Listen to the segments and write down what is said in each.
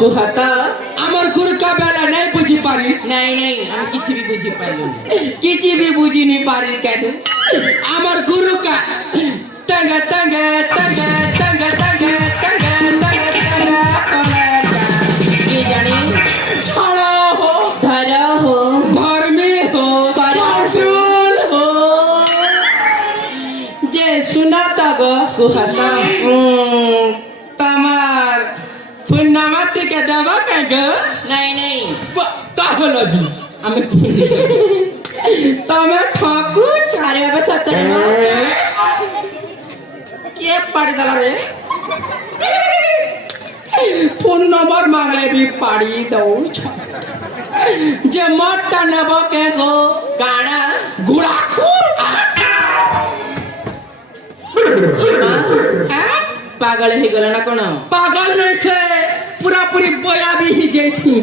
कुहता আমার গুরু কা বেলা নাই বুঝি পারি नहीं नहीं हम किसी भी बुझी पाइलो কিছু भी বুঝি নি পারি কেন আমার গুরু কা তঙ্গ তঙ্গ তঙ্গ তঙ্গ তঙ্গ তঙ্গ তঙ্গ ये जाने ছড়া হো धरा हो ধর্মী হো कंट्रोल हो যে सुनाता गो कुहता तमार फुन्नामाटी के दवा के गो नहीं नहीं का हलो जी हमें भूल तमे ठाकू अरे बाबा सत्तर के पड़ी दला रे फोन नंबर मांगले भी पड़ी दो जे मट्टा नेबो के गो काड़ा गुड़ा खूर पागल ही गला ना कौन पागल में से पूरा पूरी बोया भी ही जैसी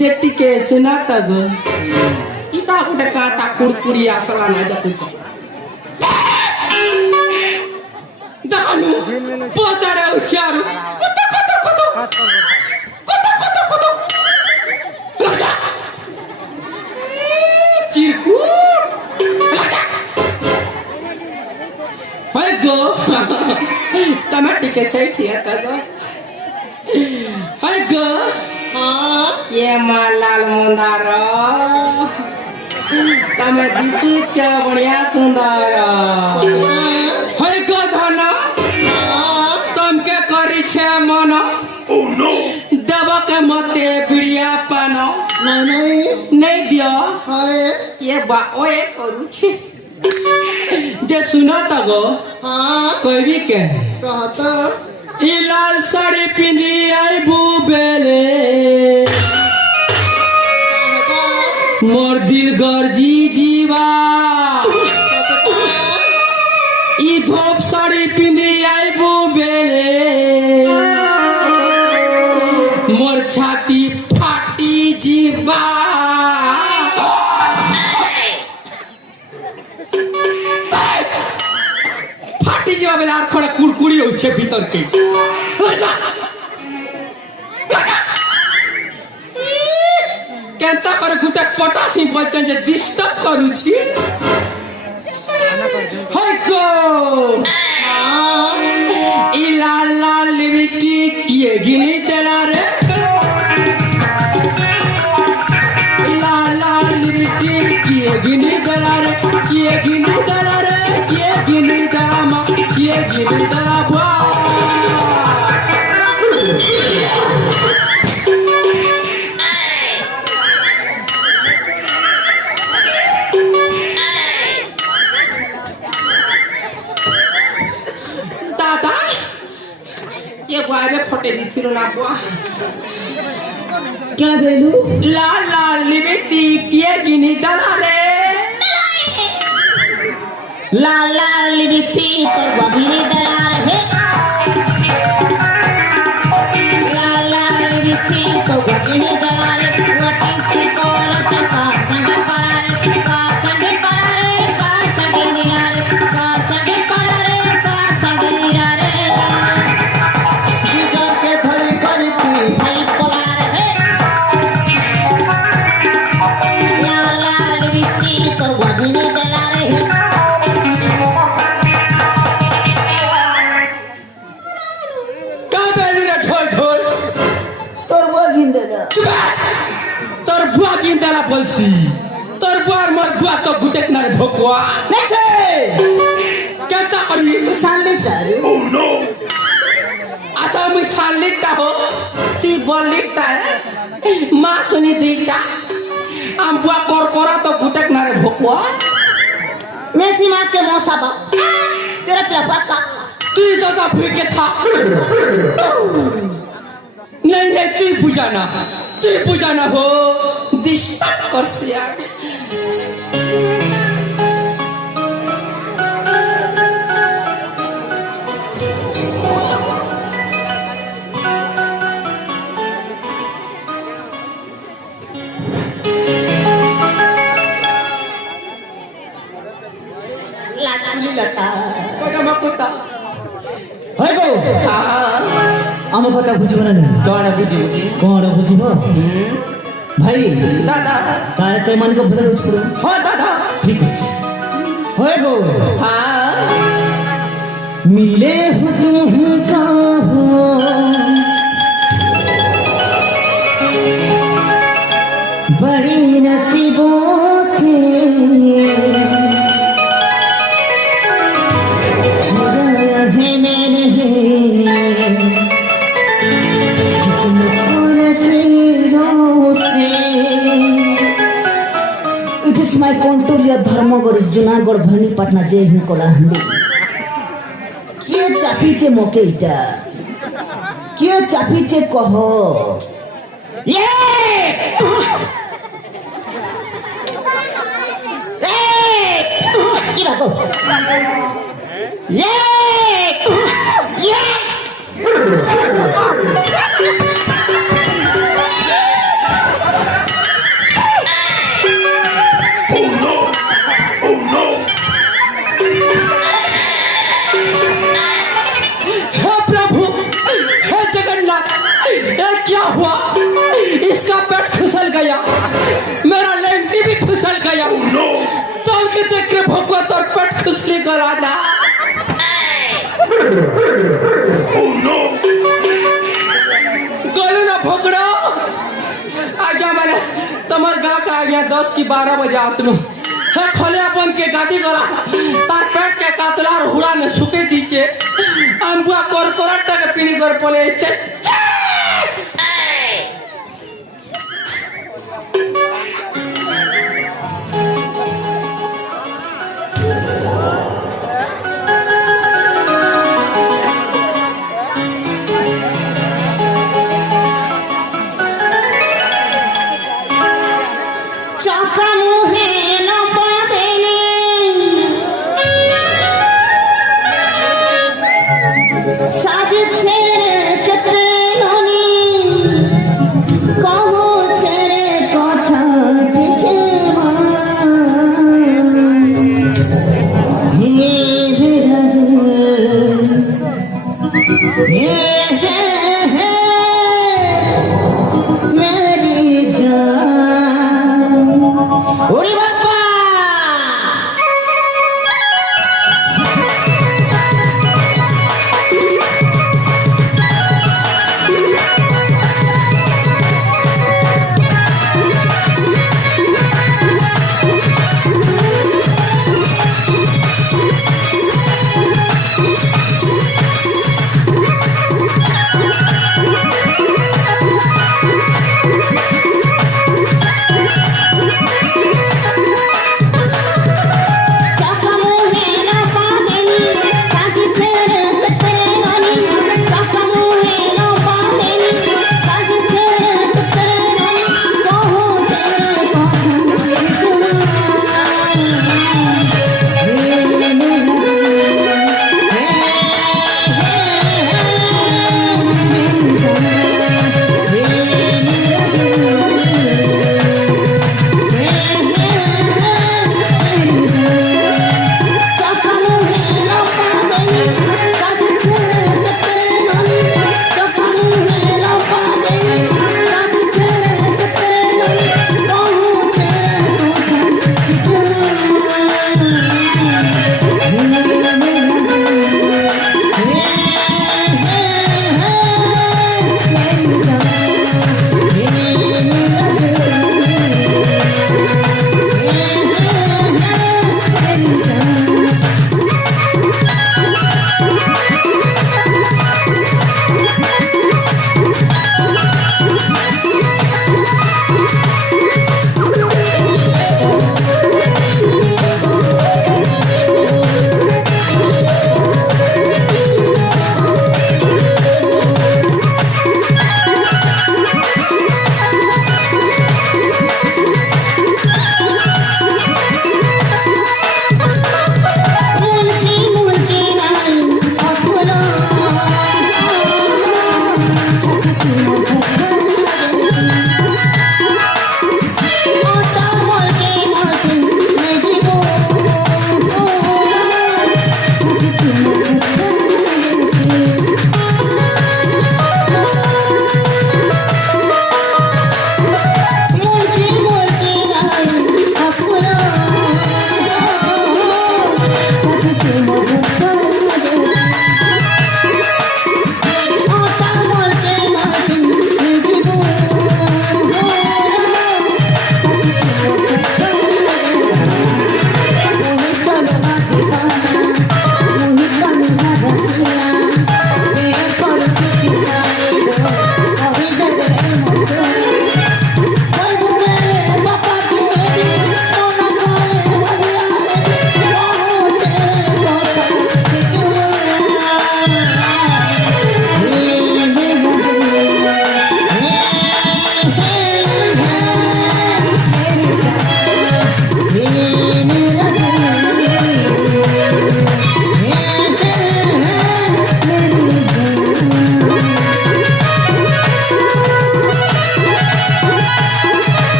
जेटी के सुना तग इता उड़े काटा कुरकुरी आसला ना देखो दानु पोचाड़े उचारू कुतो कुतो कुतो कुतो कुतो कुतो लसा चिरकू लसा हाय गो टमाटी के सही है तगो हाय गो ये मालाल मुंदारो तमे दिसु च बढ़िया सुंदर हाय गो धना तुम के करी छे मन देव के मते बिड़िया पानो नहीं दियो ये बा ओए करू छे जे सुना तगो कहबी के कहता ई लाल साड़ी पिंदी आई बुबेले मोर दिल गर्जी जीवा ई धोप साड़ी पिंदी आई बुबेले मोर छाती फाटी जीवा फाटी जीवा बेला আর খড়া কুড়কুড়ি হচ্ছে ভিতর কে কেনতা করে গুটাক পটাসি বচন যে ডিস্টার্ব করুছি হয় গো ই লাল লাল লিপস্টিক কিয়ে গিনি তেলা রে ই লাল লাল লিপস্টিক কিয়ে গিনি তেলা রে কিয়ে গিনি তেলা রে কিয়ে গিনি তেলা মা কিয়ে গিনি তেলা বা दादा ये बुआ में फटे दी थी ना बुआ क्या बेलू लाल लाल लिपस्टिक किए गिनी दला रे लाल लाल लिपस्टिक और बबीनी दलाल है लाल लाल लिपस्टिक और बबीनी दलाल रोटी से कोल चका संग परारे का संग परारे का संग निरारे का संग परारे का संग निरारे गुजर के धरी करी तू भाई परारे है लाल लाल लिपस्टिक और बबीनी दलाल है का बेलू रे ढोल ढोल तोर वो गिंदेगा तोर बुआ गिंदला बोलसी तोर बुआ मोर बुआ तो गुटेक ना रे भोकवा वैसे केता करी साले चारे अच्छा मैं सालिटा हो ती बोलिटा मां सुनी दीटा हम बुआ कोरकोरा तो गुटेक ना रे भोकवा मैं सीमा के मौसा बाप तेरा प्यार का तू दादा फेंके था नहीं नहीं तू पूजाना हो डिस्टर्ब कर सिया लाता लता Pagka makuta. है गो Ah. आम कथा बुझब ना नहीं कौन बुझिबु कि कौन बुझब भाई दादा तारे तो मन को भले उठ पड़ो हाँ दादा ठीक है होए गो हाँ मिले हो तुम हो बड़ी नसीबों से चुराया है मैंने किस्मत को लकीरों से it is my control Dharamgarh Junagadh Bhawanipatna जय हिंद कलाहांडी किए चापिचे मोके इटा किए चापिचे कह ये Gila kau. हे प्रभु हे जगन्नाथ ये क्या हुआ इसका पेट फिसल गया मेरा लेंटी भी फिसल गया तोल के देख के भगवा तोर पेट फिसली कराना गोलू ना भोकड़ो आ गया मैंने तुम्हार गा का आ गया 10 की 12 बजे आसलू हे खोले अपन के गाड़ी करा तार पेट के काचला और हुड़ा ने सुके दीचे अम्बुआ कोरकोरट के पीनी कर पले चाका मुहे न पाबेने साज छेरे कतरे न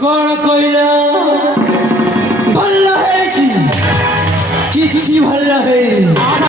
कौन कहला भल है किसी भल है